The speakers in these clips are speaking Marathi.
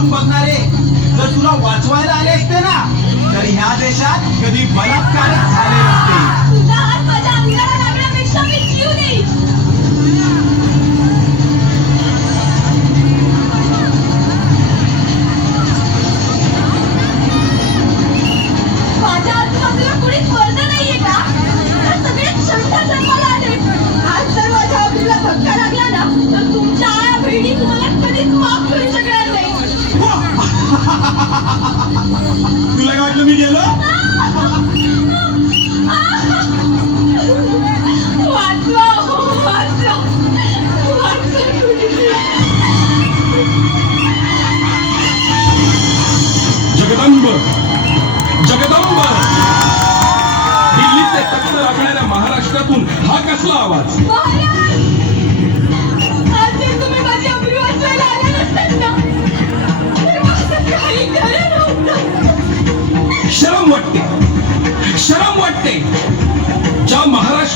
खिडकीतून बघणारे. जर तुला वाचवायला आले असते ना तर ह्या देशात कधी बलात्कार तुला काय वाटलं मी गेलो वाचवा हो, वाचवा वाचवा कुणीतरी. जगदंब जगदंब दिल्लीचे तख्त राखणाऱ्या महाराष्ट्रातून हा कसला आवाज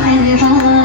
还没